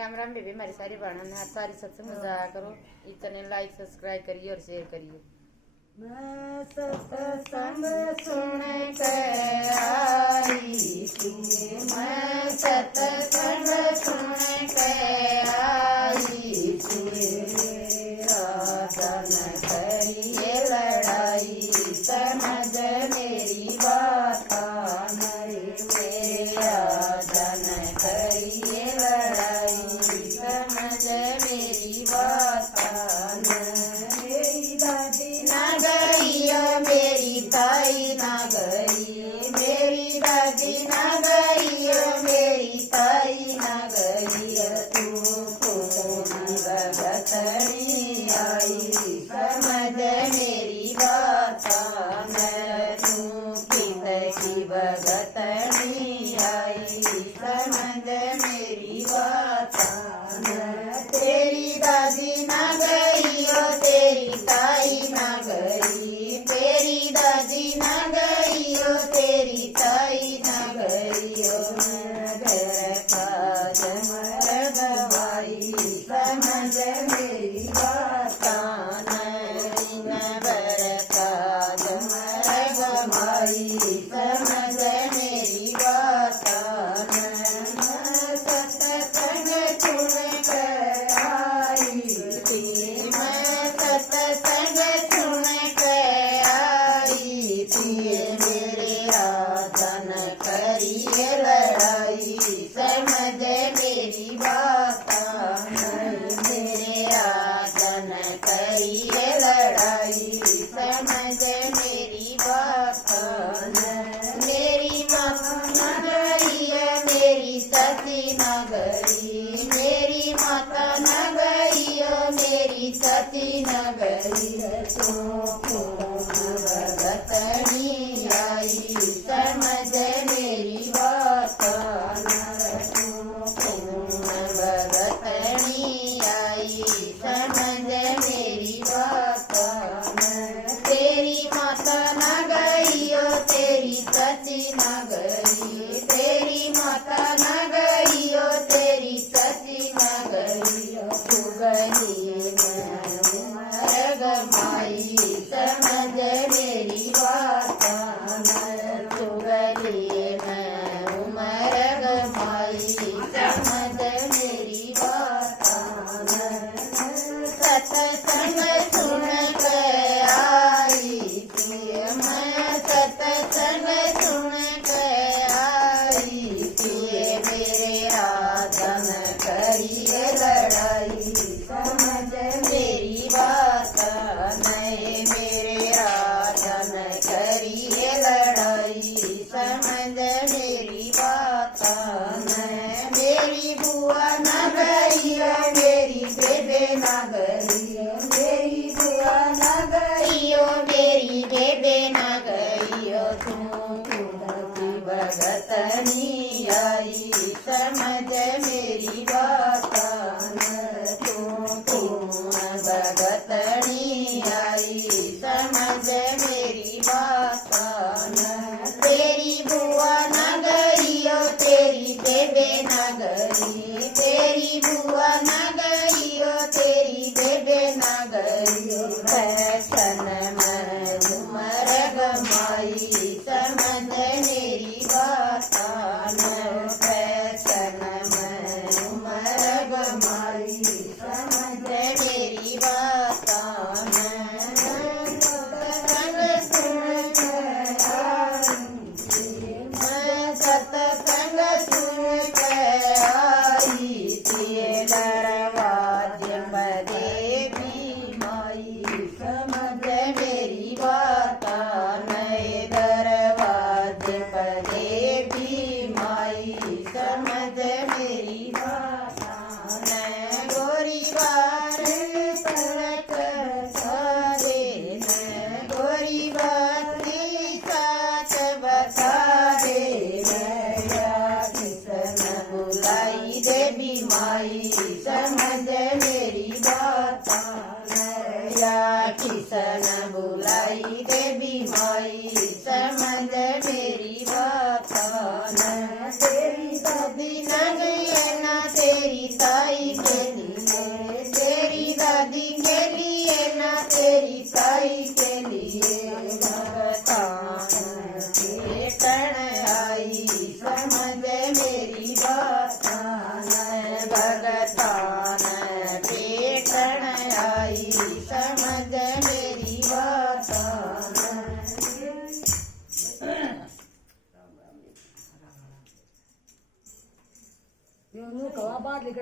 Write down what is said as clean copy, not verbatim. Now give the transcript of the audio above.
Ram Ram baby मारी सारी बहनों ने सारी सत्संग में जाया करो। इस चैनल लाइक सब्सक्राइब करिए और शेयर करिए। मैं सत्संग सुन के आई थी, मैं सत्संग सुन के आई थी। राजन करिए लड़ाई समझ मेरी बात नहीं, राजन करिए लड़ाई समझ मेरी बात नहीं। मेरी दादी ना गई, मेरी ताई ना गई, मेरी दादी ना गई, मेरी ताई ना गई। तू भगतनी आई समझ मेरी बात न, तू की भगतनी आई समझ मेरी बात न। तेरी दादी ना गई, तेरी ताई ना गई, तेरी दादी ना गई, तेरी ताई ना गई। घर काज मरगवाई समझ मेरी बात नहीं, घर काज मरगवाई समझ मेरी बात नहीं। सत्संग सुन कर आई थी, मैं सत्संग सुन कर आई थी। मेरे राजन करिए लड़ाई समझ मेरी बात नहीं, मेरे राजन करिए लड़ाई समझ मेरी बात नहीं। मेरी माता न गई, मेरी सती न गई, मेरी माता न गई, मेरी सती न गई। तू भगतनी आई समझ मेरी बात न, तू भगतनी आई समझ मेरी बात न। तेरी माता न गई, तेरी सती न गई, तेरी माता न गई, तेरी सती न गई। तू गई मर गमाई समझ मेरी बात न, तू गई मर गमाई समझ मेरी बात न। सत्संग सुन के आई थी, मैं सत्संग सुन के आई थी। मेरे राजन करिए लड़ाई समझ मेरी बात नहीं, मेरे राजन करिए लड़ाई समझ मेरी बात नहीं। मेरी बुआ न गई, मेरी बेबे न गई, मेरी बुआ न गई, मेरी बेबे न गई। तू भगतनी आई समझ मेरी बात न, तू भगतनी आई समझ मेरी बात न। तेरी बुआ न गई, तेरी बेबे न गई, तेरी बुआ न गई, तेरी बेबे न गई। फैशन में उमर गमाई समझ मेरी बात न, फैशन में उमर गमाई समझ मेरी बात न। सत्संग सुन के आई थी, मैं सत्संग सुन के आई थी। दरवाजे पर देवी माई समझ मेरी बात नहीं, दरवाजे पर देवी माई समझ मेरी बात नहीं। गोरी बार सड़क सारे न, गोरी बाती साच बता दे या किसन बुलाई देवी माई समझ मेरी बात न, या किसन बुलाई देवी माई समझ मेरी बात न। तेरी दादी न गई, ना तेरी ताई पेटण आई समझ मेरी बात भगतान पेटण आई समझ मेरी बात कवा बात लेकर